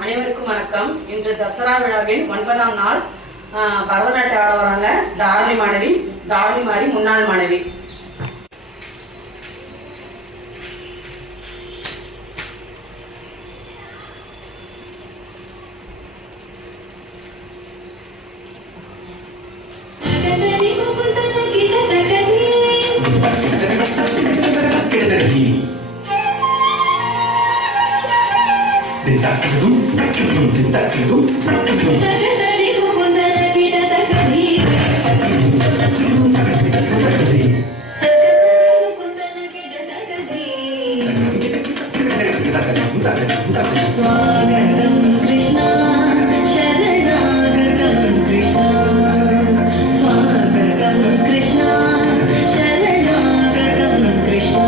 அனைவருக்கும் வணக்கம். இன்று தசரா விழாவின் 9ஆம் நாள். பரதநாட்டியம் ஆட வராங்க தாரணி மாணவி, தாரணி மாறி முன்னாள் மாணவி. स्वागतं कृष्णा शरणागतं कृष्णा स्वागतं कृष्णा शरणागतं कृष्णा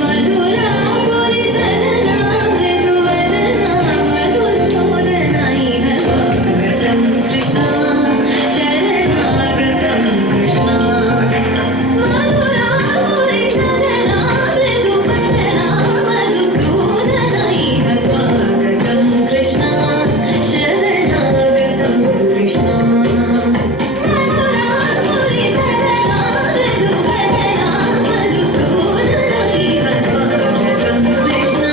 मधुरा पुरिसदना मृदुवदना मधुसूदना इह स्वागतं कृष्णा शरणागतं कृष्णा मधुरा पुरिसदना मृदुवदना मधुसूदना इह स्वागतं कृष्णा शरणागतं कृष्णा मधुरा पुरिसदना मृदुवदना मधुसूदना इह स्वागतं कृष्णा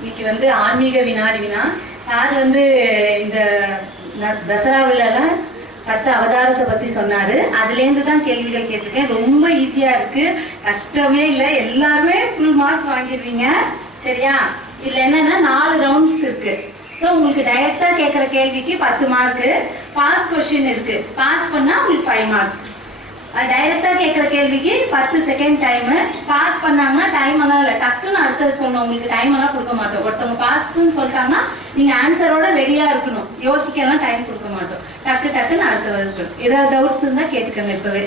இன்னைக்கு வந்து ஆன்மீக வினாடி வினா. சார் வந்து இந்த தசரா விழால 10 அவதாரத்தை பத்தி சொன்னாரு. அதுல இருந்து தான் கேள்விகள் கேட்டிருக்கேன். ரொம்ப ஈஸியா இருக்கு, கஷ்டமே இல்லை, எல்லாருமே ஃபுல் மார்க்ஸ் வாங்கிடுவீங்க. சரியா? இதுல என்னன்னா 4 ரவுண்ட்ஸ் இருக்கு. ஸோ உங்களுக்கு டைரக்டா கேட்குற கேள்விக்கு 10 மார்க்கு, பாஸ் கொஸ்டின் இருக்கு. பாஸ் பண்ணா உங்களுக்கு 5 மார்க்ஸ். டைரக்டா கேட்குற கேள்விக்கு 10 செகண்ட் டைம். பாஸ் பண்ணாங்கன்னா டைம் எல்லாம் இல்லை, டக்குன்னு அடுத்தது சொல்லணும். உங்களுக்கு டைம் எல்லாம் கொடுக்க மாட்டோம். ஒருத்தவங்க பாஸ்ன்னு சொல்லிட்டாங்கன்னா நீங்க ஆன்சரோட ரெடியா இருக்கணும், யோசிக்கலாம் டைம் கொடுக்க மாட்டோம். டக்குன்னு அடுத்த இருக்கணும். ஏதாவது டவுட்ஸ் இருந்தா கேட்டுக்கோங்க இப்பவே.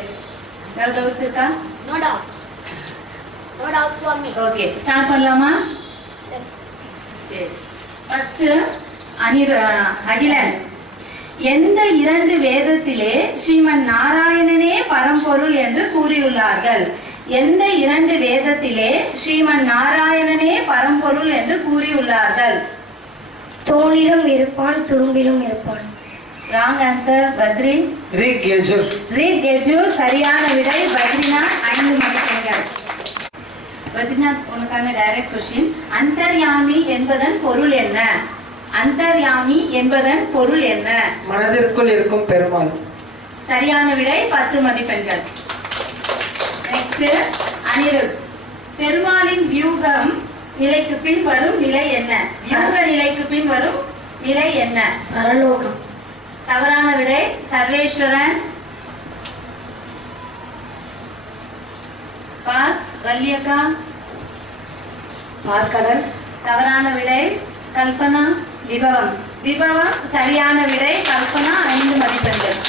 ஏதாவது டவுட்ஸ் இருக்கா? No doubts. No doubts for me. Okay, start பண்ணலாமா? Yes. சரி. ஃபர்ஸ்ட் அகிலன், எந்த 2 வேதத்திலே ஸ்ரீமன் நாராயணனே பரம்பொருள் என்று கூறியுள்ளார்கள்? எந்த 2 வேதத்திலே ஸ்ரீமன் நாராயணனே பரம்பொருள் என்று கூறியுள்ளார்கள்? தோளிலும் இருப்பான் துரும்பிலும் இருப்பான். Wrong answer. பத்ரி. ரிக் யஜுர். ரிக் யஜுர் சரியான விடை. பத்ரிநாத் 5 மதிப்பெண்கள். பத்ரிநாத், உனக்கான டைரக்ட் கொஸ்டின். அந்தர்யாமி என்பதன் பொருள் என்ன? அந்தர்யாமி என்பதன் பொருள் என்ன? மனதிற்குள் இருக்கும் பெருமாள். சரியான விடை. 10 மதிப்பெண்கள். நெக்ஸ்ட் அனிருத், பெருமாளின் வியூகம் நிலைக்கு பின் வரும் நிலை என்ன? வியூக நிலைக்கு பின் வரும் நிலை என்ன? பரலோகம். தவறான விடை. சர்வேஸ்வரன். பாஸ். வல்லியக்கா. பார்க்கடல். தவறான விடை. கல்பனா. விபவம். விபவம் சரியான விடை. கல்பனா 5 மதிப்பெண்கள்.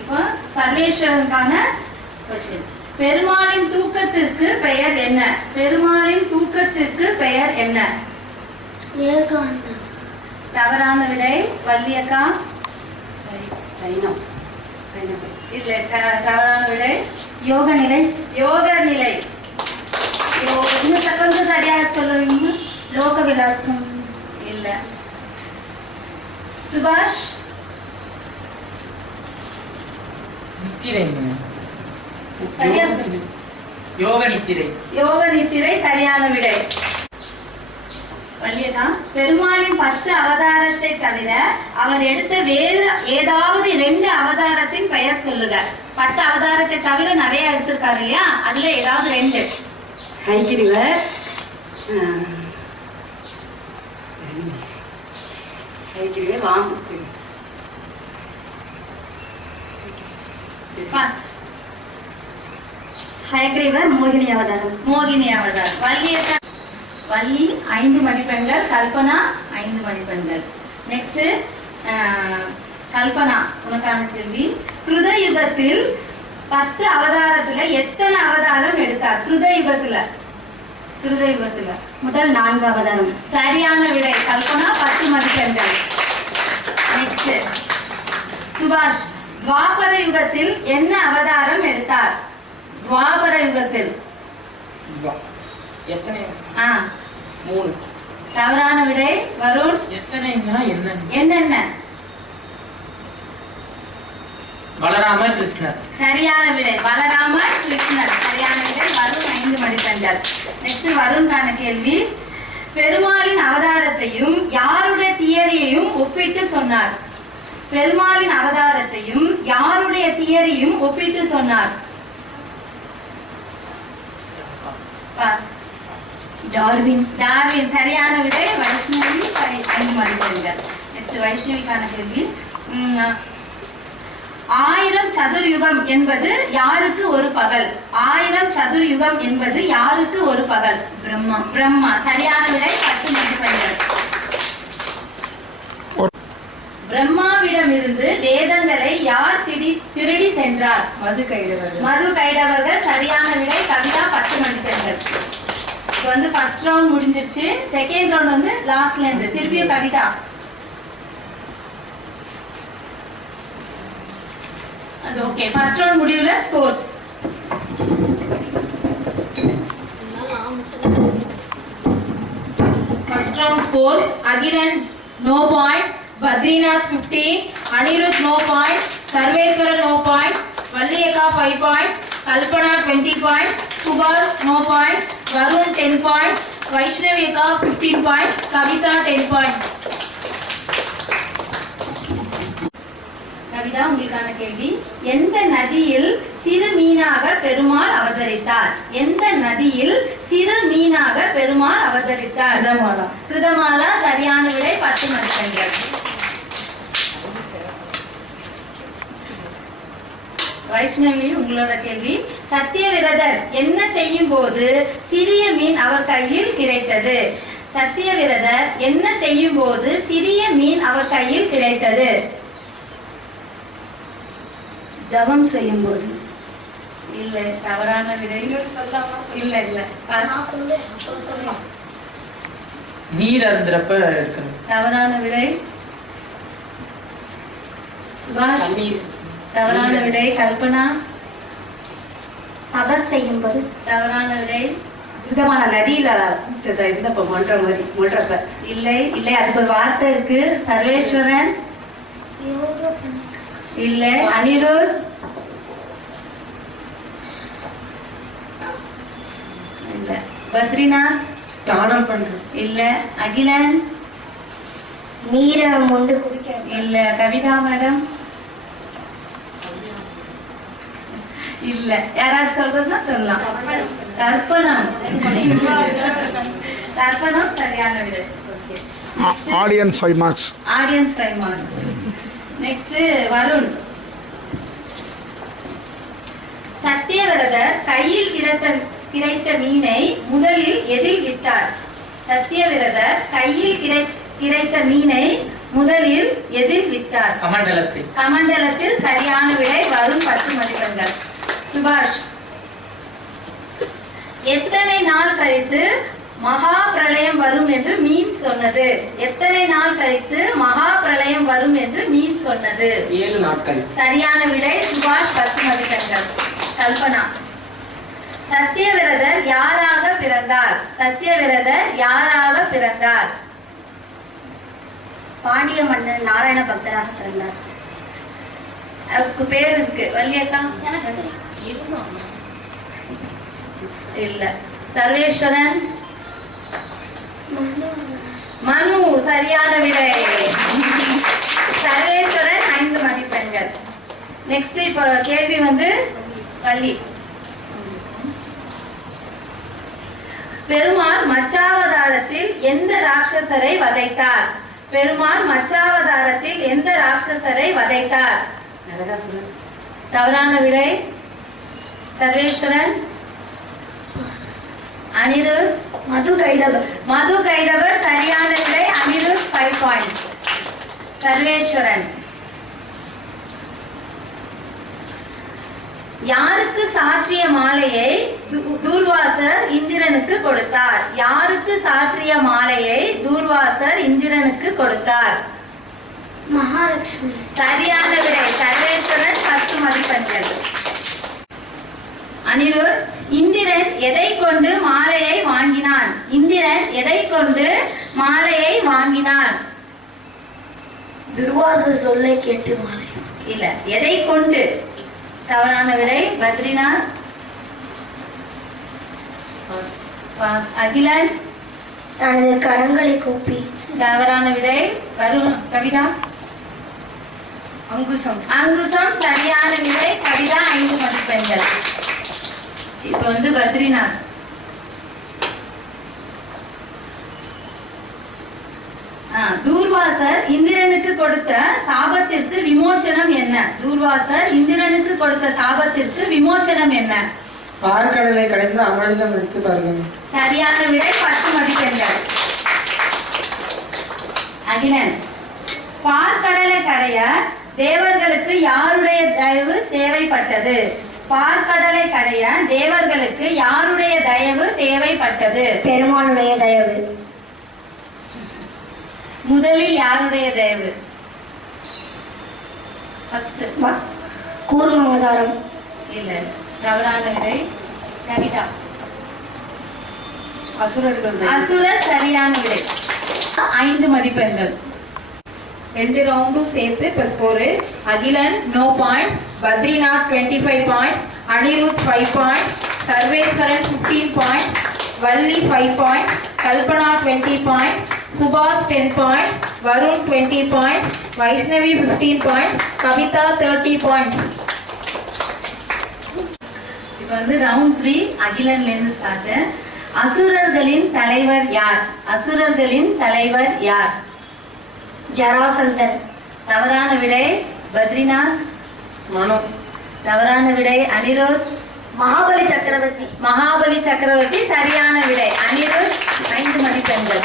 இப்போ சர்வேஸ்வரனுக்கான கொஸ்டின். பெருமாளின் தூக்கத்திற்கு பெயர் என்ன? பெருமாளின் தூக்கத்திற்கு பெயர் என்ன? ஏகாந்தம். தவறான விடை. வல்லியக்கா. சைனம். இல்ல, தவறான விடை. யோக நிலை. யோக நிலை. இன்னும் கொஞ்சம் சரியா சொல்லுவீங்க. லோக விலாசம் இல்ல. சுபாஷ். நித்திரை. சரியா சொல்லு. யோக நித்திரை. யோக நித்திரை சரியான விடை. வல்லியதா, பெருமாளின் 10 அவதாரத்தை தவிர அவர் எடுத்த வேறு ஏதாவது 2 அவதாரத்தின் பெயர் சொல்லுங்க. 10 அவதாரத்தை தவிர நிறைய எடுத்திருக்காரு இல்லையா, அதுல ஏதாவது 2. ஹைகிரிவர். ஹைகிரிவர் வாங்க. பாஸ். ஹயக்ரீவர் மோகினி அவதாரம். மோகினி அவதாரம். வள்ளி 5 மதிப்பெண்கள். கல்பனா 5 மதிப்பெண்கள். நெக்ஸ்ட் கல்பனா, உனக்கான கேள்வி. கிருதயுகத்தில் 10 அவதாரத்துல எத்தனை அவதாரம் எடுத்தார்? கிருதயுகத்துல முதல் 4 அவதாரம். சரியான விடை. கல்பனா 10 மதிப்பெண்கள். நெக்ஸ்ட் சுபாஷ், துவாபர யுகத்தில் என்ன அவதாரம் எடுத்தார்? துவாபர யுகத்தில் எத்தனை? 3. தவறான விடை. வருண். எத்தனைன்னா என்னென்ன? பலராமர் கிருஷ்ணர். சரியான விடை. பலராமர் கிருஷ்ணர் சரியான விடை. வருண் 5 மதிப்பெண்கள். நெக்ஸ்ட் வருண்கான கேள்வி. பெருமாளின் அவதாரத்தையும் யாருடைய தியரியையும் ஒப்பிட்டு சொன்னார்? பெருமாளின் அவதாரத்தையும் யாருடைய தியரியும் ஒப்பிட்டு சொன்னார்? பாஸ். டார்வின். டார்வின் சரியான விடை. வைஷ்ணவி 5 மதிப்பெண்கள். நெக்ஸ்ட் வைஷ்ணவிக்கான கேள்வி. 1000 சதுர்யுகம் என்பது யாருக்கு ஒரு பகல்? 1000 சதுர்யுகம் என்பது யாருக்கு ஒரு பகல்? பிரம்மா சரியான விடை. 10 மதிப்பெண்கள். பிரம்மாவிடமிருந்து வேதங்களை யார் திருடி சென்றார்? மது கைடவர்கள். மது கைடவர்கள் சரியான விடை. கவிதா 10 மதிப்பெண்கள். இது வந்து ஃபர்ஸ்ட் ரவுண்ட் முடிஞ்சிருச்சு. செகண்ட் ரவுண்ட் வந்து லாஸ்ட்ல இருந்து திருப்பியும் கவிதா. அது ஓகே. ஃபர்ஸ்ட் ரவுண்ட் முடிவுல scores. First round scores: Agilan no points, Badrinath 15, Anirudh no points, Sarveswaran no points, Valliyaka 5 points, Kalpana 20 points, Subhas no points, Varun 10 points, Vaishnavi Akka 15 points, Kavita 10 points. Kavitha, உங்களுக்கான கேள்வி. எந்த நதியில் சிறு மீனாக பெருமாள் அவதரித்தார்? எந்த நதியில் சிறு மீனாக பெருமாள் அவதரித்தார்? கிருதமாலா. கிருதமாலா சரியான விடை, 10 மதிப்பெண்கள். வைஷ்ணவி, உங்களோட கேள்வி. சத்தியவிரதர் என்ன செய்யும் போது சிறிய மீன் அவர் கையில் கிடைத்தது? சத்தியவிரதர் என்ன செய்யும் போது சிறிய மீன் அவர் கையில் கிடைத்தது? தவம் செய்யும் போது. இல்ல, தவறான விடை. இல்ல இல்ல pass. நீர் அருந்துறப்ப இருக்கணும். தவறான விடை. சுபாஷ், தண்ணீர். தவறான விடை. கல்பனா, தவம் செய்யும் போது. தவறான விடை. கிருதமான நதியில இருந்தப்ப மொழ்றப்ப. இல்லை இல்லை, அதுக்கு ஒரு வார்த்தை இருக்கு. சர்வேஸ்வரன் இல்ல. அனிருத் இல்ல. பத்ரிநாத் ஸ்நானம் பண்றது. இல்ல. அகிலன் நீரை மொண்டு குடிக்கிறோம். இல்ல. கவிதா மேடம் இல்ல. யாராவது சொல்றதுன்னா சொல்லலாம். தர்ப்பணம். தர்ப்பணம் சரியான விடை. Audience 5 marks. Audience 5 marks. Next Varun. சத்தியவிரதர் கையில் கிடைத்த மீனை முதலில் எதில் விட்டார்? சத்தியவிரதர் கையில் கிடைத்த மீனை முதலில் எதில் விட்டார்? கமண்டலத்தில். கமண்டலத்தில் சரியான விடை. வரும் 10 மதிப்பெண்கள். சுபாஷ், எத்தனை நாள் கழித்து மகா பிரளயம் வரும் என்று மீன் சொன்னது? எத்தனை நாள் கழித்து மகா பிரளயம் வரும் என்று மீன் சொன்னது? 7 நாட்கள். சரியான விடை. சுபாஷ் 10 மதிப்பெண்கள். கல்பனா, சத்தியவிரதர் யாராக பிறந்தார்? சத்தியவிரதர் யாராக பிறந்தார்? பாண்டிய மன்னர் நாராயண பக்தராக பிறந்தார். அவருக்கு பேர் இருக்கு. வள்ளியக்கா எனக்கு தெரியும். இல்ல. சர்வேஸ்வரன், மனு சரியான விடை. சர்வேஸ்வரன் 5 மதிப்பெண்கள். நெக்ஸ்ட் இப்ப கேள்வி வந்து வள்ளி. பெருமாள் மச்சாவதாரத்தில் எந்த ராட்சசரை வதைத்தார்? பெருமாள் மச்சாவதாரத்தில் எந்த ராட்சசரை வதைத்தார்? தவறான விடை. சர்வேஸ்வரன். அனிருத், மது கைடவர். மது கைடவர் சரியான விடை. அனிருத் 5 பாயிண்ட்ஸ். சர்வேஸ்வரன், யாருக்கு சாற்றிய மாலையை தூர்வாசர் இந்திரனுக்கு கொடுத்தார்? யாருக்கு சாற்றிய மாலையை தூர்வாசர் இந்திரனுக்கு கொடுத்தார்? மகாலட்சுமி. சரியான விடை. சர்வேஸ்வரன் 10 மதிப்பெண்கள். அனிருத், இந்திரன் எதை கொண்டு மாலையை வாங்கினான்? இந்திரன் எதை கொண்டு மாலையை வாங்கினான்? துர்வாசர் சொல்லை கேட்டு மாலை. இல்ல, எதை கொண்டு. தவறான விடை. பத்ரிநாத் பாஸ். அகிலன் தனது கரங்களை கூப்பி. தவறான விடை. வருண். கவிதா அங்குசம். அங்குசம் சரியான விடை. கவிதா 5 மதிப்பெண்கள். இப்ப வந்து பத்ரிநாத். தூர்வாசர் இந்திரனுக்கு கொடுத்த சாபத்திற்கு விமோச்சனம் என்ன? தூர்வாசர் இந்திரனுக்கு கொடுத்த சாபத்திற்கு விமோச்சனம் என்ன? பார்க்கடலை கடைந்து அமிர்தம் எடுத்து பாருங்க. சரியான விடை. 10 மதிப்பெண்கள். அகிலன், பார்க்கடலை கடைய தேவர்களுக்கு யாருடைய தயவு தேவைப்பட்டது? பார்க்கடலை கடைய தேவர்களுக்கு யாருடைய தயவு தேவைப்பட்டது? பெருமானுடைய தயவு. முதலில் யாருடைய தயவு? ஃபர்ஸ்ட் கூர்ம அவதாரம். இல்ல, தவறான விடை. கவிதா அசுரர்கள். அசுரர் சரியான விடை. 5 மதிப்பெண்கள். 2 ரவுண்டும் சேர்த்து இப்ப score. Akilan no points, Badrinath 25 points, Anirudh 5 points, Sarveshwaran 15 points, Valli 5 points, Kalpana 20 points, Subhas 10 points, Varun 20 points, Vaishnavi 15 points, Kavita 30 points. இப்போ வந்து ரவுண்ட் 3 அகிலன்ல இருந்து ஸ்டார்ட். அசுரர்களின் தலைவர் யார்? அசுரர்களின் தலைவர் யார்? ஜராசந்தன். தவறான விடை பத்ரிநாத். மனு. தவறான விடை அனிருத். மகாபலி சக்கரவர்த்தி. மகாபலி சக்கரவர்த்தி சரியான விடை. அனிருத் 5 மதிப்பெண்கள்.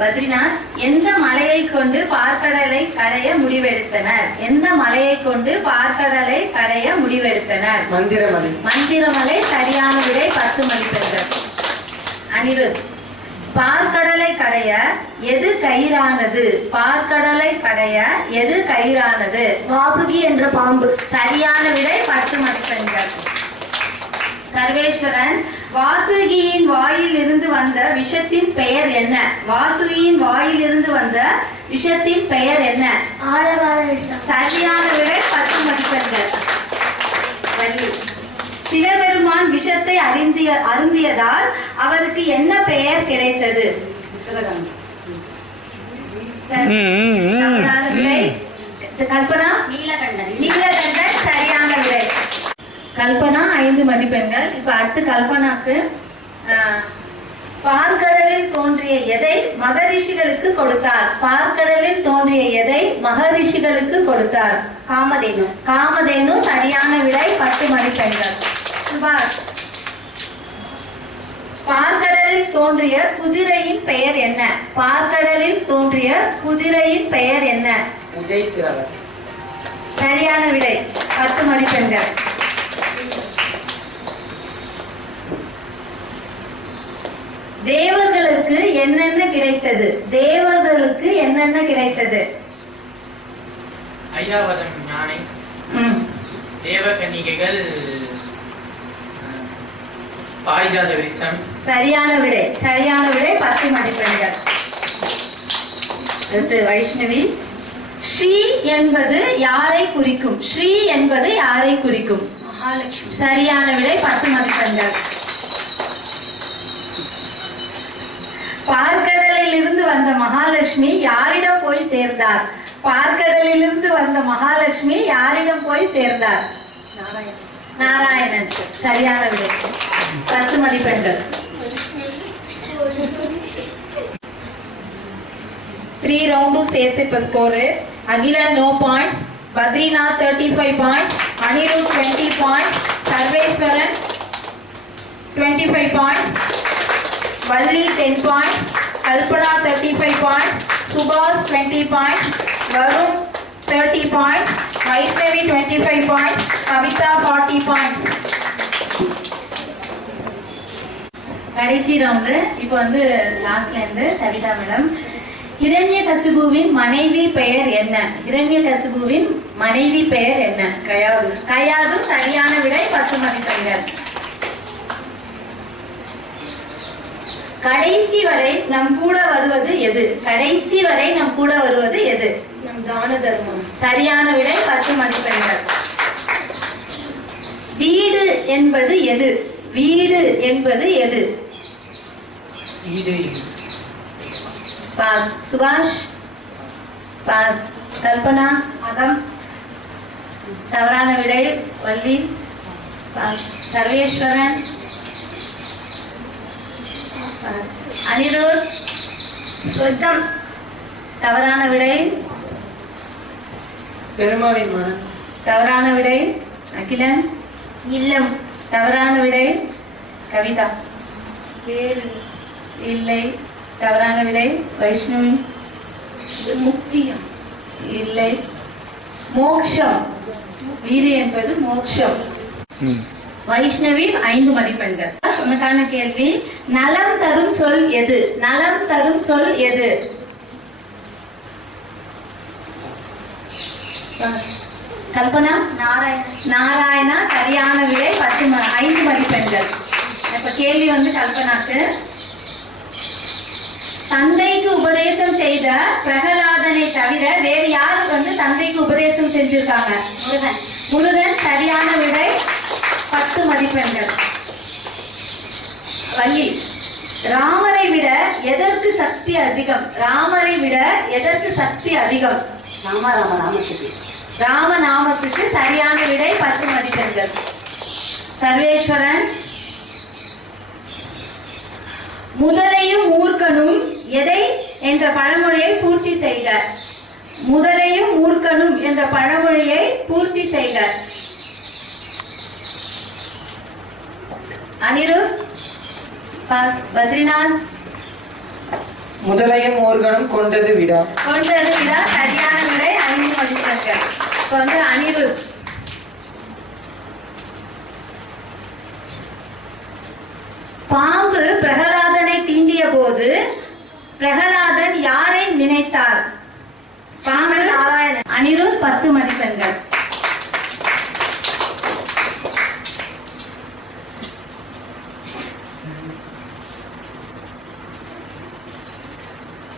பத்ரிநாத் எந்த மலையை கொண்டு பார்க்கடலை கடைய முடிவெடுத்தனர்? எந்த மலையை கொண்டு பார்க்கடலை கடைய முடிவெடுத்தனர்? மந்திரமலை. மந்திரமலை சரியான விடை 10 மதிப்பெண்கள். அனிருத் பார்க்கடலை கடைய எது கயிறானது? பார்க்கடலை கடைய எது கயிறானது? வாசுகி என்ற பாம்பு. சரியான விடை 10 மதிப்பெண்கள். சர்வேஸ்வரன் வாசுகியின் வாயில் இருந்து வந்த விஷத்தின் பெயர் என்ன? வாசுகியின் வாயில் இருந்து வந்த விஷத்தின் பெயர் என்ன? ஆழகால விஷம். சரியான விடை 10 மதிப்பெண்கள். வள்ளி சிவபெருமான் விஷத்தை அருந்தியதால் அவருக்கு என்ன பெயர் கிடைத்தது? தவறான விடை. கல்பனா நீலகண்டன். நீலகண்டன் சரியான விடை. கல்பனா 5 மதிப்பெண்கள். இப்ப அடுத்து கல்பனாக்கு பார்க்கடலில் தோன்றிய எதை மகரிஷிகளுக்கு கொடுத்தார்? பார்க்கடலில் தோன்றிய எதை மகரிஷிகளுக்கு கொடுத்தார்? காமதேனு. காமதேனு சரியான விடை 10 மதிப்பெண்கள். சுபாஷ் பார்க்கடலில் தோன்றிய குதிரையின் பெயர் என்ன? பார்க்கடலில் தோன்றிய குதிரையின் பெயர் என்ன? விஜய் சிறவன். சரியான விடை 10 மதிப்பெண்கள். தேவர்களுக்கு என்னென்ன கிடைத்தது? தேவர்களுக்கு என்னென்ன கிடைத்தது? ஐயாவதம் யானை, தேவகன்னிகைகள், பாரிஜாத விருட்சம். சரியான விடை. சரியான விடை 10 மதிப்பெண்கள். அடுத்து வைஷ்ணவி ஸ்ரீ என்பது யாரை குறிக்கும்? ஸ்ரீ என்பது யாரை குறிக்கும்? மகாலட்சுமி. சரியான விடை 10 மதிப்பெண்கள். பார்க்கடலில் இருந்து வந்த மகாலட்சுமி யாரிடம் போய் சேர்ந்தார்? பார்க்கடலில் இருந்து வந்த மகாலட்சுமி யாரிடம் போய் சேர்ந்தார்? நாராயணன். சரியான விடை 10 மதிப்பெண்கள். 3 rounds சேர்த்து இப்ப score. Akilan no points, Badrinath 35 points, Anirudh 20 points, சர்வேஸ்வரன் 25 points, Valli 10 points, Kalpana 35 points, சுபாஷ் 20 points, Varun 30 points, Vaishnavi 25 points, Kavitha 40 points. கடைசி ரவுண்டு. இப்போ வந்து லாஸ்ட்ல இருந்து கவிதா மேடம். ஹிரண்யகசிபுவின் மனைவி பெயர் என்ன? ஹிரண்யகசிபுவின் மனைவி பெயர் என்ன? கயாது. கயாது சரியான விடை 10 மதிப்பெண்கள். கடைசி வரை நம் கூட வருவது எது? கடைசி வரை நம் கூட வருவது எது? நம் தான தர்மம். சரியான விடை 10 மதிப்பெண்கள். வீடு என்பது எது? வீடு என்பது எது? இது பாஸ். சுபாஷ் பாஸ். கல்பனா அகம். தவறான விடை வள்ளி பாஸ். சர்வேஸ்வரன் பாஸ். அனிருத் சொர்க்கம். தவறான விடை. பெருமாளின் மனம். தவறான விடை அகிலன். இல்லம். தவறான விடை கவிதா. வேறு. இல்லை. தவறான விடை வைஷ்ணவி. முக்தியம். இல்லை. மோக்ஷம். வீடு என்பது மோக்ஷம். வைஷ்ணவி 5 மதிப்பெண்கள். உனக்கான கேள்வி நலம் தரும் சொல் எது? நலம் தரும் சொல் எது? கல்பனா நாராயணா சரியான விடை 5 மதிப்பெண்கள். இப்ப கேள்வி வந்து கல்பனாக்கு தந்தைக்கு உபதேசம் செய்த பிரகலாதனை தவிர வேறு யாரு வந்து தந்தைக்கு உபதேசம் செஞ்சிருக்காங்க? முருகன். சரியான விடை 10 மதிப்பெண்கள். வள்ளி. ராமரை விட எதற்கு சக்தி அதிகம்? ராமரை விட எதற்கு சக்தி அதிகம்? ராமநாமத்துக்கு சரியான விடை 10 மதிப்பெண்கள். சர்வேஸ்வரன். முதலையும் மூர்க்கனும் எதை என்ற பழமொழியை பூர்த்தி செய்க. முதலையும் மூர்க்கனும் என்ற பழமொழியை பூர்த்தி செய்க. அனிருத். பாஸ். பத்ரிநாத். முதலையும் மூர்கனும் கொண்டது விடா. கொண்டது விடா. சரியான விடை 5 மதிப்பெண்கள். இப்ப வந்து அனிருத். பாம்பு பிரகலாதனை தீண்டிய போது பிரகலாதன் யாரை நினைத்தார்? பாம்பு. அனிருத் 10 மதிப்பெண்கள்.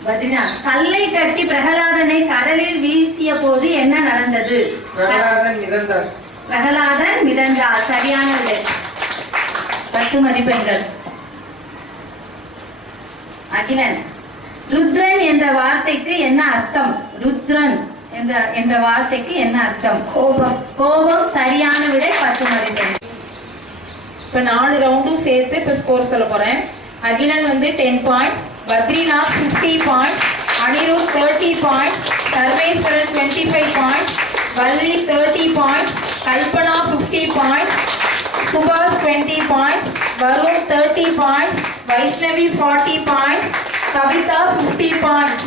பத்ரிநாத். கல்லை கட்டி பிரகலாதனை கடலில் வீசிய போது என்ன நடந்தது? பிரகலாதன் மிதந்தார். பிரகலாதன் மிதந்தார். சரியான விடை 10 மதிப்பெண்கள். அகிலன். ருத்ரன் என்ற வார்த்தைக்கு என்ன அர்த்தம்? ருத்ரன் என்ற வார்த்தைக்கு என்ன அர்த்தம்? கோபம். கோபம். சரியான விடை 10 மதிப்பெண்கள். இப்ப 4 ரவுண்டும் சேர்த்து இப்ப ஸ்கோர் சொல்ல போறேன். அகிலன் வந்து 10 points, Badrinath 50 points, Anirudh 30 points, சர்வேஸ்வரன் 25 points, Valli 30 points, Kalpana 50 points, சுபாஷ் 20 points, Varun 30 points, Vaishnavi 40 points, Kavitha 50 points.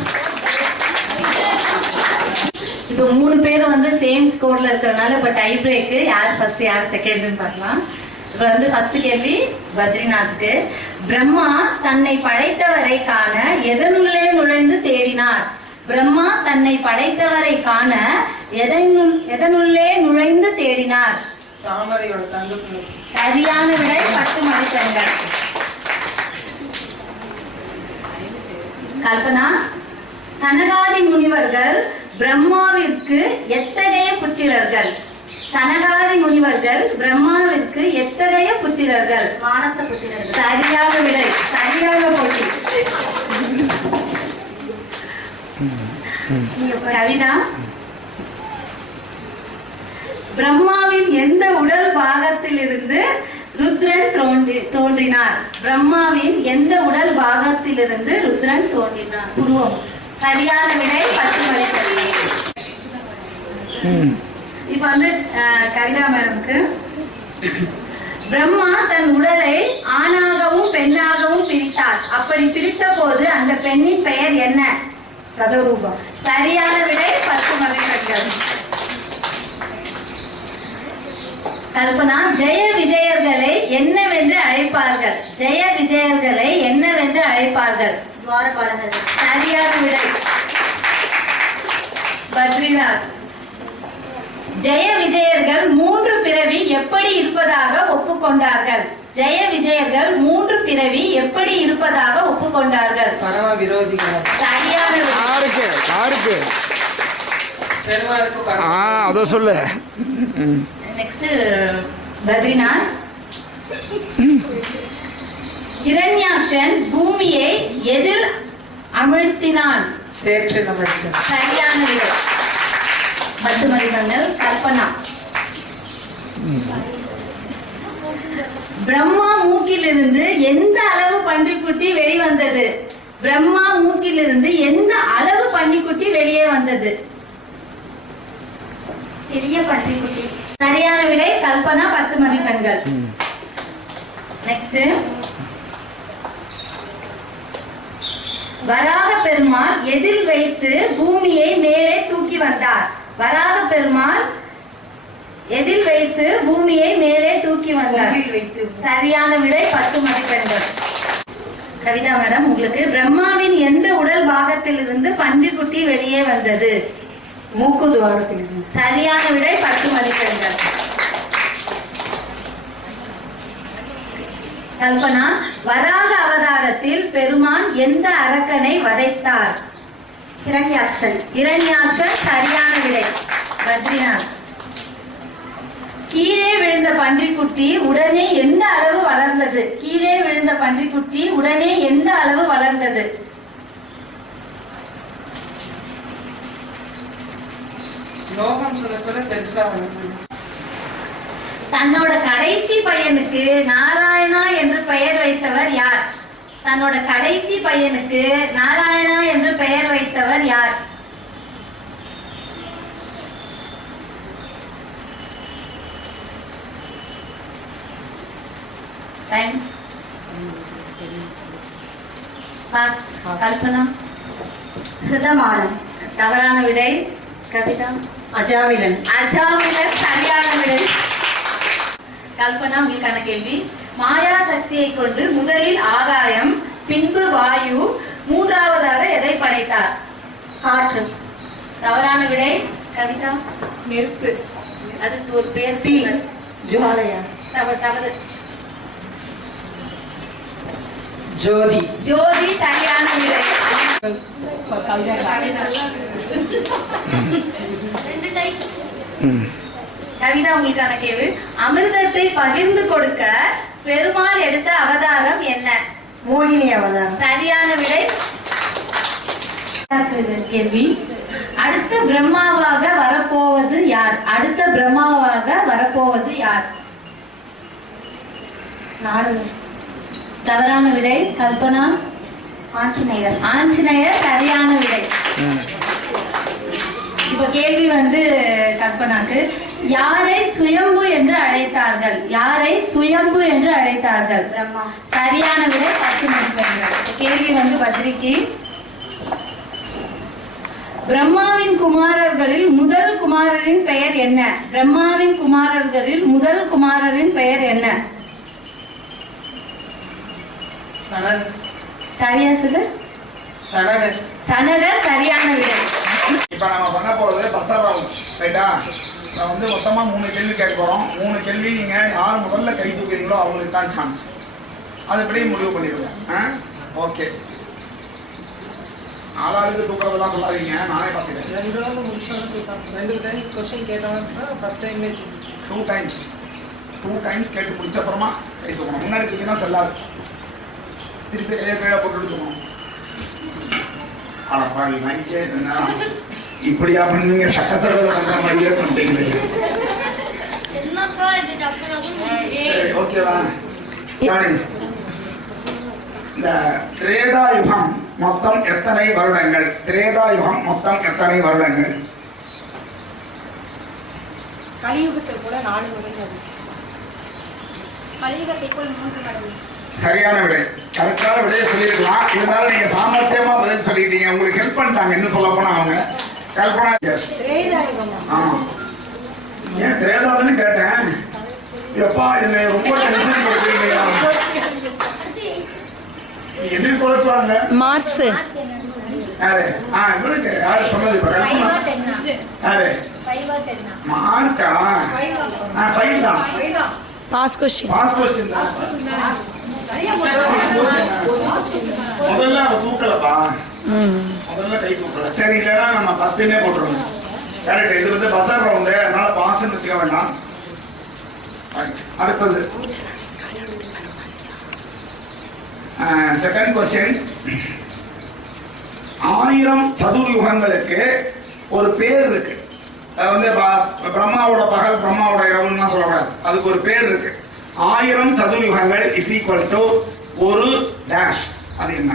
இப்போ 3 பேரும் வந்து சேம் ஸ்கோர்ல இருக்கிறதுனால இப்ப டை பிரேக். யார் ஃபர்ஸ்ட் யார் செகண்ட்னு பார்க்கலாம். இப்ப வந்து ஃபர்ஸ்ட் கேள்வி பத்ரிநாத்துக்கு. பிரம்மா தன்னை படைத்தவரை காண எதனுள்ளே நுழைந்து தேடினார்? பிரம்மா தன்னை படைத்தவரை காண எதனுள்ளே நுழைந்து தேடினார்? தாமரையோட தங்கத்துல. சரியான விடை 10 மதிப்பெண்கள். கல்பனா. சனகாதி முனிவர்கள் பிரம்மாவிற்கு எத்தகைய புத்திரர்கள்? சனகாதி முனிவர்கள் பிரம்மாவிற்கு எத்தகைய புத்திரர்கள்? மானச புத்திரர்கள். சரியான விடை. சரியான போட்டி. கவிதா. பிரம்மாவின் எந்த உடல் பாகத்திலிருந்து ருத்ரன் தோன்றினார்? பிரம்மாவின் எந்த உடல் பாகத்திலிருந்து ருத்ரன் தோன்றினார்? உருவம். சரியான விடை 10 மதிப்பெண்கள். இப்ப வந்து கவிதா மேடம்க்கு. பிரம்மா தன் உடலை ஆணாகவும் பெண்ணாகவும் பிரித்தார். அப்படி பிரித்த போது அந்த பெண்ணின் பெயர் என்ன? சதரூபம். சரியான விடை 10 மதிப்பெண்கள். கல்பனா. ஜெய விஜயர்களை என்னவென்று அழைப்பார்கள்? ஜெய விஜயர்களை என்னவென்று அழைப்பார்கள்? துவாரபாலகர்கள். சரியான விடை. பத்ரிநாத். ஜெய விஜயர்கள் 3 பிறவி எப்படி இருப்பதாக ஒப்புக்கொண்டார்கள்? ஜெய விஜயர்கள் 3 பிறவி எப்படி இருப்பதாக ஒப்புக்கொண்டார்கள்? பரம விரோதிகள். சரியான விடை. யாருக்கு பெருமாளுக்கு பரம. அத சொல்லு. நெக்ஸ்ட் பத்ரிநாத். இரண்யாக்ஷன் பூமியை எதில் அமிழ்த்தினான்? சேற்று நமக்கு. சரியான விடை 10 மதிப்பெண்கள். கல்பனா. பிரம்மா மூக்கிலிருந்து எந்த அளவு பன்றிக்குட்டி வெளிவந்தது? பிரம்மா மூக்கிலிருந்து எந்த அளவு பன்றிக்குட்டி வெளியே வந்தது? சிறிய பன்றிக்குட்டி. சரியான விடை. கல்பனா 10 மதிப்பெண்கள். நெக்ஸ்ட். வராக பெருமாள் எதில் வைத்து பூமியை மேலே தூக்கி வந்தார்? வராக பெருமாள் எதில் வைத்து பூமியை மேலே தூக்கி வந்தார்? சரியான விடை 10 மதிப்பெண்கள். கவிதா மேடம் உங்களுக்கு. பிரம்மாவின் எந்த உடல் பாகத்திலிருந்து பன்றிக்குட்டி வெளியே வந்தது? மூக்கு துவாரத்தில். சரியான விடை 10 மதிப்பெண்கள். கல்பனா. வராக அவதார அவதாரத்தில் பெருமான் எந்த அரக்கனை வதைத்தார்? இரண்யாட்சன் சரியான விடை. பத்ரிநாத். கீழே விழுந்த பன்றிக்குட்டி உடனே எந்த அளவு வளர்ந்தது? கீழே விழுந்த பன்றிக்குட்டி உடனே எந்த அளவு வளர்ந்தது? ஸ்லோகம் சொல்ல சொல்ல பெருசா வளர்ந்து தன்னோட கடைசி பையனுக்கு நாராயணா என்று பெயர் வைத்தவர் யார்? தன்னோட கடைசி பையனுக்கு நாராயணா என்று பெயர் வைத்தவர் யார்? Time pass. கல்பனா. சுதமானம். தவறான விடை. கவிதா. அஜாமிலன். அஜாமிலன் சரியான விடை. கல்பனா, உங்களுக்கான கேள்வி. மாயா சக்தியை கொண்டு முதலில் ஆகாயம், பின்பு வாயு, மூன்றாவதாக எதை படைத்தார்? காற்று. தவறான விடை. கவிதா. நெருப்பு. அதுக்கு ஒரு பேர். ஜுவாலையா? தவறு. ஜோதி. ஜோதி சரியான விடை. கவிதா, உங்களுக்கான கேள்வி. அமிர்தத்தை பகிர்ந்து கொடுக்க பெருமாள் எடுத்த அவதாரம் என்ன? மோகினி அவதாரம். சரியான விடை. கேள்வி. அடுத்த பிரம்மாவாக வரப்போவது யார்? அடுத்த பிரம்மாவாக வரப்போவது யார்? நாரதர். தவறான விடை. கல்பனா. ஆஞ்சநேயர். ஆஞ்சநேயர் சரியான விடை. இப்ப கேள்வி வந்து கல்பனாக்கு. யாரை சுயம்பு என்று அழைத்தார்கள்? யாரை சுயம்பு என்று அழைத்தார்கள்? பிரம்மா. சரியான விடை. 10 மதிப்பெண்கள். கேள்வி வந்து பத்ரிக்கு. பிரம்மாவின் குமாரர்களில் முதல் குமாரரின் பெயர் என்ன? பிரம்மாவின் குமாரர்களில் முதல் குமாரரின் பெயர் என்ன? சனகர். சரியா சொல்லு. சனகர். சனகர் சரியான விடை. இப்போ நம்ம பண்ண போகிறது பஸ்ஸர் ரவுண்ட், ரைட்டா? நான் வந்து மொத்தமாக 3 கேள்வி கேட்க போகிறோம். 3 கேள்வி நீங்கள் யார் முதல்ல கை தூக்குறீங்களோ அவங்களுக்கு தான் சான்ஸ். அதுபடி முடிவு பண்ணிடுவோம். ஓகே. ஆளாளுக்கு தூக்குறதெல்லாம் சொல்லாதீங்க, நானே பார்த்துக்கிறேன். 2 ரவுண்ட் முடிச்சாலும் கேட்பாங்க. 2 டைம் கொஸ்டின் கேட்டாங்கன்னா ஃபர்ஸ்ட் டைமே 2 டைம்ஸ் கேட்டு முடிச்ச அப்புறமா கை தூக்கணும். முன்னாடி தூக்கினா செல்லாது. திருப்பி கையை கீழே போட்டு தூக்கணும். ஆனால் பாருங்க, மைக்கே இப்படியா பண்ணுவீங்க? சட்டசபையில் பண்ணுற மாதிரியே பண்ணிட்டீங்களே. சரி, ஓகேவா? இந்த திரேதாயுகம் மொத்தம் எத்தனை வருடங்கள்? திரேதாயுகம் மொத்தம் எத்தனை வருடங்கள்? கலியுகத்தை போல 4 மடங்கு. கலியுகத்தை போல் 3 மடங்கு. சரியான விடை. கரெக்டான விடையை சொல்லியிருக்கலாம். இருந்தாலும் நீங்க சாமர்த்தியமா பதில் சொல்லிட்டீங்க. உங்களுக்கு ஹெல்ப் பண்ணிட்டாங்க. என்ன சொல்ல போனா அவங்க கல்பனா. ஏன் திரேதாதுன்னு கேட்டேன். எப்பா என்னை ரொம்ப டென்ஷன் கொடுக்குறீங்க. என்ன குழப்பாங்க? மார்க்ஸ். யாரு? இவனுக்கு யாரு சொன்னது? இப்ப கல்பனா யாரு? மார்க்கா? 5 தான். Pass question. தான். முதல்ல அவ தூக்கலப்பா. முதல்ல கை தூக்கல. சரி, இல்லைன்னா நம்ம 10 போட்டுருவோம். கரெக்ட். இது வந்து பஸ்ஸர் ரவுண்டு, அதனால பாஸ்ன்னு வச்சுக்க வேண்டாம். அடுத்தது செகண்ட் கொஸ்டின். 1000 சதுர்யுகங்களுக்கு ஒரு பேர் இருக்கு. அது வந்து பிரம்மாவோட பகல், பிரம்மாவோட இரவுன்னு சொல்லக்கூடாது. அதுக்கு ஒரு பேர் இருக்கு. 1000 சதுர்யுகங்கள் இஸ் ஈக்குவல் டு ஒரு டேஷ். அது என்ன?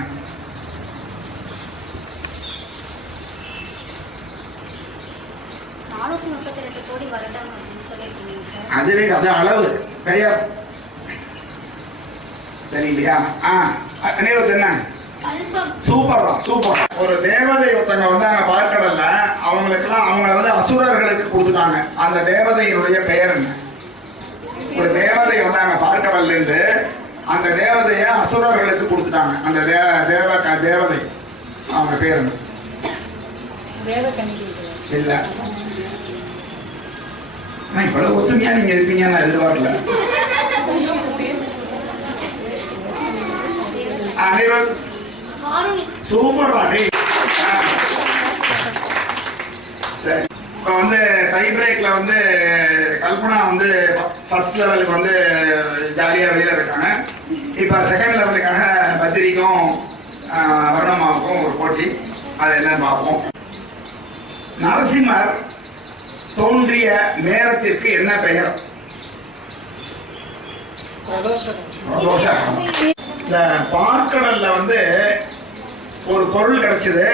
அது அளவு பெயர் தெரியலையா? என்ன? சூப்பர் தான், சூப்பர். ஒரு தேவதை ஒருத்தங்க வந்தாங்க பார்க்கடல்ல. அவங்களுக்கெல்லாம் அவங்கள வந்து அசுரர்களுக்கு கொடுத்துட்டாங்க. அந்த தேவதையினுடைய பெயர் என்ன? ஒரு தேவதை வந்தாங்க பார்க்கடல்ல இருந்து. அந்த தேவதைய அசுரர்களுக்கு கொடுத்துட்டாங்க. அந்த தேவதை அவங்க பேர் என்ன? இல்ல. இவ்வளவு ஒத்துமையா நீங்க இருப்பீங்க நான் எதிர்பார்க்கல. அனிருத் சூப்பர் ராணி. சரி, இப்போ வந்து டை பிரேக்ல வந்து கல்பனா வந்து ஃபர்ஸ்ட் லெவலுக்கு வந்து ஜாலியா வெளியில இருக்காங்க. இப்ப செகண்ட் லெவலுக்காக பத்திரிக்கும் வருணமாவுக்கும் ஒரு போட்டி. அது என்னன்னு பார்ப்போம். நரசிம்மர் தோன்றிய நேரத்திற்கு என்ன பெயர்? பிரதோஷம். இந்த பார்க்கடல்ல வந்து ஒரு பொருள் கிடைச்சது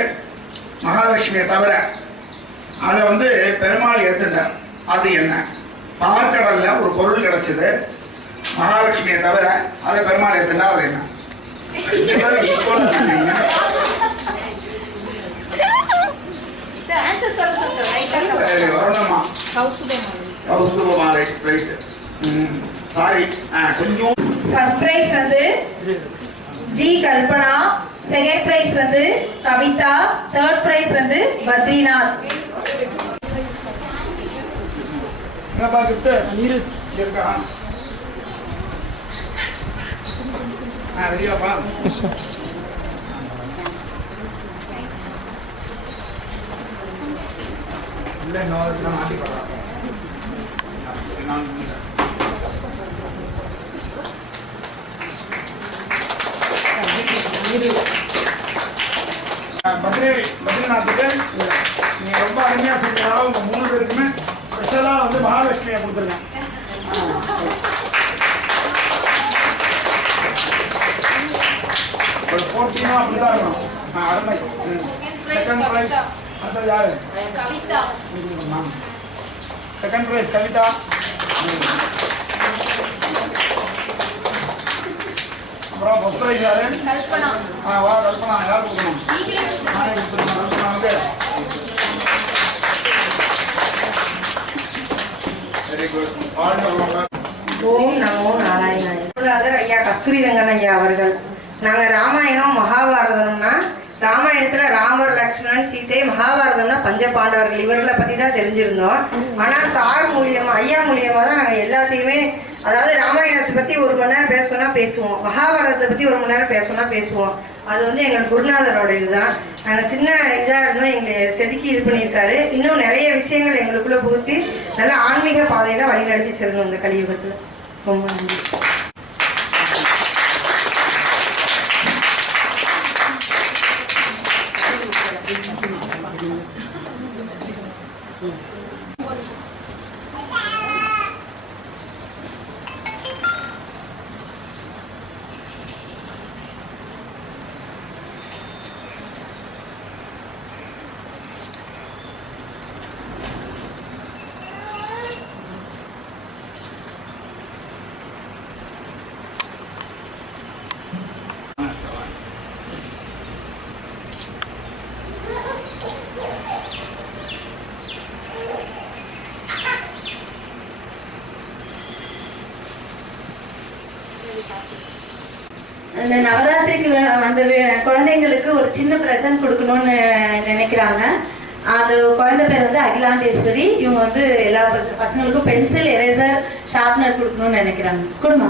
மகாலட்சுமியை தவிர, அதை வந்து பெருமாள் ஏத்துட்டார். அது என்ன? பார்க்கடல்ல ஒரு பொருள் கிடைச்சது மகாலட்சுமியை தவிர, அதை பெருமாள் ஏத்துட்டா. அது என்ன? வருணமா கௌஸ்துப மாலை. சாரி, கொஞ்சம். ஃபர்ஸ்ட் பிரைஸ் வந்து ஜி கல்பனா, செகண்ட் பிரைஸ் வந்து கவிதா, தேர்ட் பிரைஸ் வந்து பத்ரிநாத். என்னப்பா கிஃப்ட்? இருக்கா? ரெடியாப்பா? இல்லை, இன்னொரு மாட்டி போடலாம். பத்ரிநாத்துக்கு நீங்க ரொம்ப அருமையா செஞ்சதால உங்க 3 பேருக்குமே ஸ்பெஷலா வந்து மகாலட்சுமியை கொடுத்துருங்க. ஒரு போட்டினா அப்படிதான் இருக்கணும். அருமை. செகண்ட் பிரைஸ் அடுத்தது யாரு? கவிதா. Second prize Kavitha. அப்புறம் ஃபர்ஸ்ட் பிரைஸ் யாரு? கல்பனா. வா கல்பனா. யார் கொடுக்கணும்? நானே கொடுத்துருக்கேன். கல்பனா வந்து வெரி குட். ஓம் நமோ நாராயணாய. குருநாதர் ஐயா கஸ்தூரி ரங்கன் ஐயா அவர்கள். நாங்க ராமாயணம் மகாபாரதம்னா, ராமாயணத்துல ராமர், லட்சுமணன், சீதை, மகாபாரதம்னா பஞ்ச பாண்டவர்கள், இவர்களை பத்தி தான் தெரிஞ்சிருந்தோம். ஆனா சார் மூலியமா, ஐயா மூலியமா தான் நாங்க எல்லாத்தையுமே, அதாவது ராமாயணத்தை பத்தி 1 மணி நேரம் பேசணும்னா பேசுவோம், மகாபாரதத்தை பத்தி 1 மணி நேரம் பேசணும்னா பேசுவோம். அது வந்து எங்கள் குருநாதரோட இதுதான். நாங்க சின்ன இதா இருந்தோம், எங்களை செதுக்கி இது பண்ணியிருக்காரு. இன்னும் நிறைய விஷயங்கள் எங்களுக்குள்ள புகுத்தி நல்ல ஆன்மீக பாதையில வழி நடத்தி செல்லணும் இந்த கலியுகத்துல. ரொம்ப நன்றி. இந்த நவராத்திரிக்கு வந்த குழந்தைங்களுக்கு ஒரு சின்ன பிரசன்ட் கொடுக்கணும்னு நினைக்கிறாங்க. அது குழந்தை பேர் வந்து அகிலாண்டேஸ்வரி. இவங்க வந்து எல்லா பசங்களுக்கும் பென்சில், எரேசர், ஷார்ப்னர் கொடுக்கணும்னு நினைக்கிறாங்க. கொடுமா.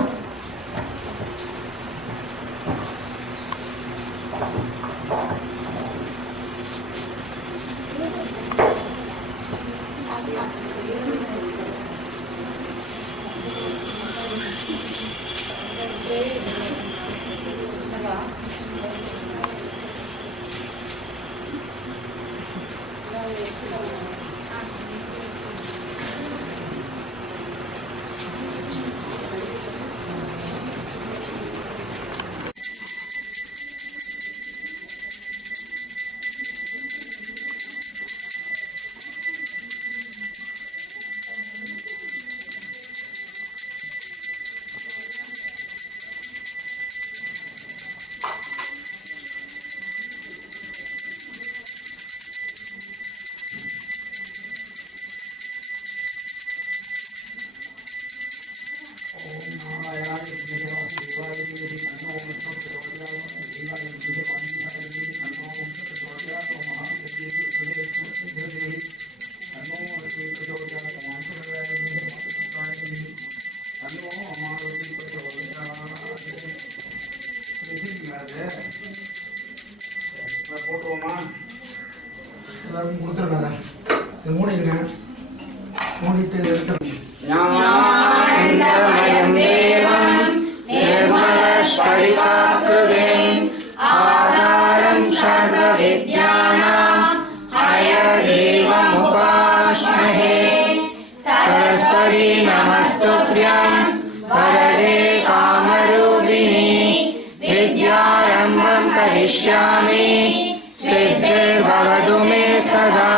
எல்லாருக்கும் கொடுத்துருங்க. இதை மூடிடுங்க. மூடிட்டு இதை எடுத்துருங்க. ஆதாரம் சர்வ வித்யானாம் ஹயதேவமுபாஸ்மஹே சரஸ்வதி நமஸ்துப்யம் வரதே காமரூபிணி வித்யாரம்பம் கரிஷ்யாமி சித்திர்பவது மே சதா.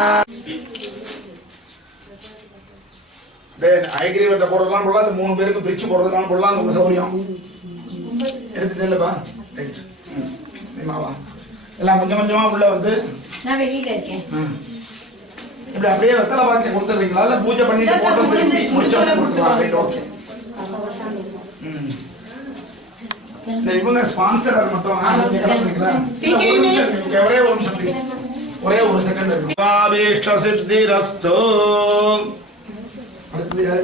ஐகிரிவர்கிட்ட போடுறதுலாம் போடலாம், அது 3 பேருக்கு பிரிச்சு போடுறதுலாம் போடலாம். உங்க சௌரியம் எடுத்துட்டு இல்லப்பா. ரைட். மாவா எல்லாம் கொஞ்சம் கொஞ்சமா உள்ள வந்து நான் வெளியில இருக்கேன். இப்படி அப்படியே வெத்தலை பாத்தி கொடுத்துறீங்களா? இல்ல பூஜை பண்ணிட்டு போட்டு முடிச்சோடனே கொடுத்துருவாங்க. Right, okay. இந்த இவங்க ஸ்பான்சரர் மட்டும் ஒரே ஒரு நிமிஷம் ப்ளீஸ். ஒரே ஒரு செகண்ட் இருக்கு. பாபீஷ்ட சித்திரஸ்து. அடுத்து யாரு?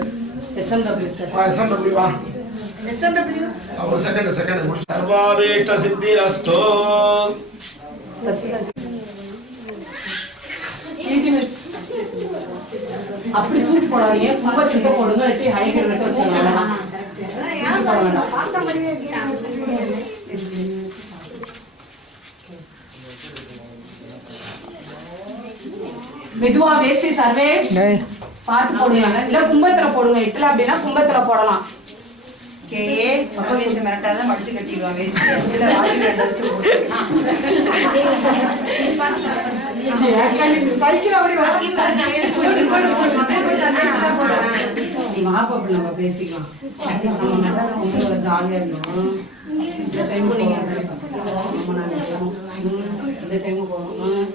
SMW sir. SMW வா. SMW ஒரு செகண்ட் சர்வாபீஷ்ட சித்திரஸ்து. அப்படி தூக்கி போடாதீங்க. கும்பத்துக்கு போடுங்க. இல்லாட்டி ஹைகர் வெட்ட வச்சுருங்க. மெதுவா வேஸ்டி சர்வேஷ் பார்த்து போடுங்க. இல்ல கும்பத்துல போடுங்க. இட்டல அப்படின்னா கும்பத்துல போடலாம். கேஏ வேஸ்ட் மிரட்டாத மடிச்சு கட்டிடுவான். வேஸ்ட் சைக்கிள் அப்படி மாப்பிள்ள நம்ம பேசிக்கலாம். நம்ம ஜாலியா இருக்கணும். இந்த டைம் நீங்க இந்த டைம் போகணும்.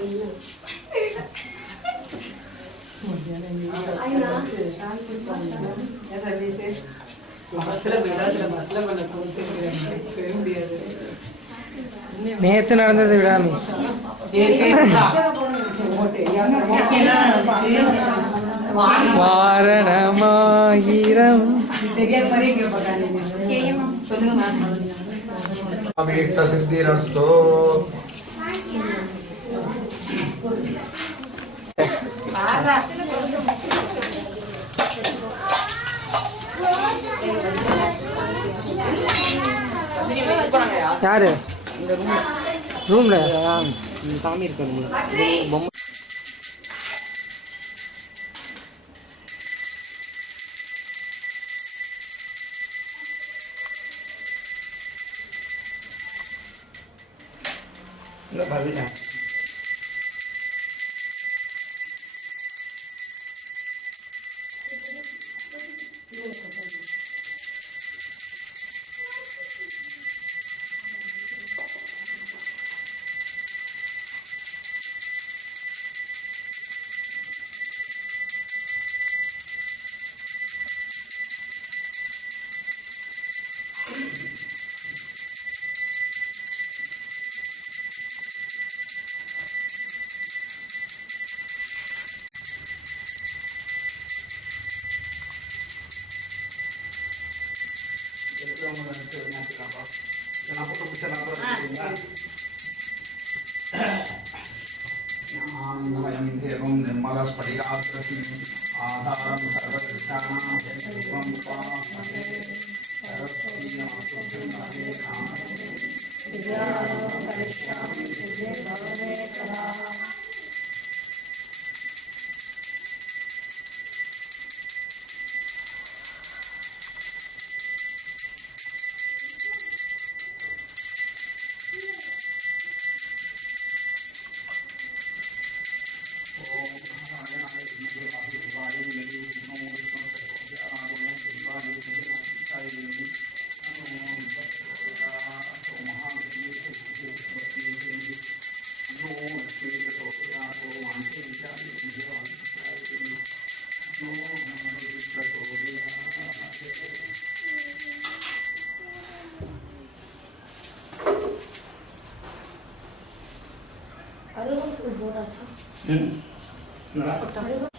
நேத்து நடந்தது விடாமி வாரணமாயிரம் தெரியாத மாதிரி சொல்லுங்க. அபீஷ்ட சித்திரஸ்து. யாரு ரூம்ல சாமி இருக்காரு பொம்மை. இந்த பவினா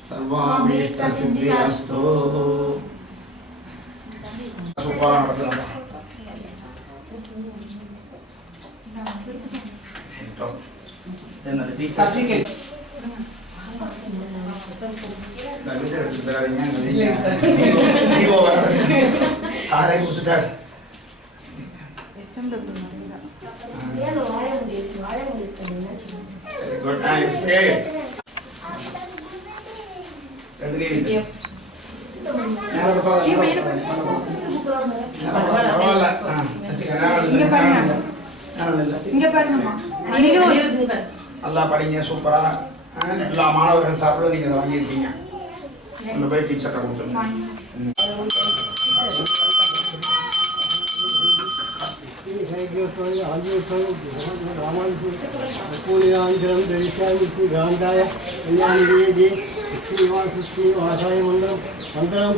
सर्वाभीष्ट सिद्धिरस्तु. சூப்பரா நடத்துறாங்க. என்னது சர்டிஃபிகேட் வச்சுட்டு எடுத்துட்டு போயிடாதீங்க. சாரை கொடுத்துட்டாரு. Very good. Nice. Okay. நல்லா படிங்க, சூப்பரா. எல்லா மாணவர்கள் சாப்பிட நீங்க அதை வாங்கியிருக்கீங்க. உள்ள போய் டீச்சர்ட்ட கொடுத்துருங்க. मंत्रम